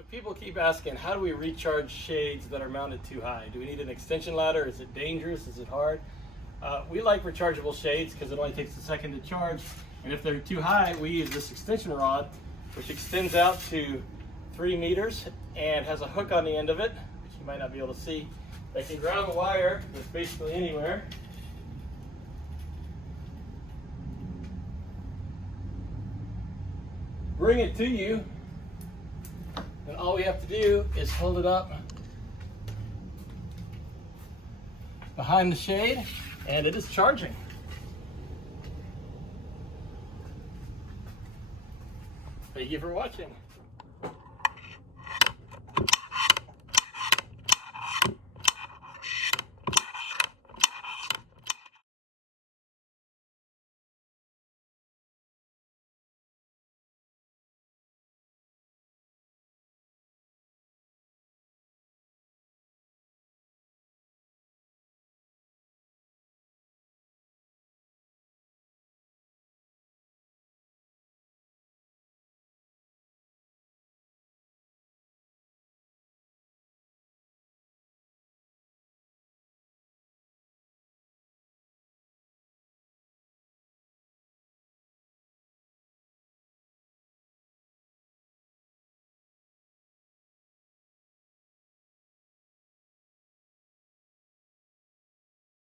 So people keep asking, how do we recharge shades that are mounted too high? Do we need an extension ladder? Is it dangerous? Is it hard? We like rechargeable shades because it only takes a second to charge. And if they're too high, we use this extension rod, which extends out to 3 meters and has a hook on the end of it, which you might not be able to see. They can ground the wire that's basically anywhere. Bring it to you, and all we have to do is hold it up behind the shade, and it is charging. Thank you for watching.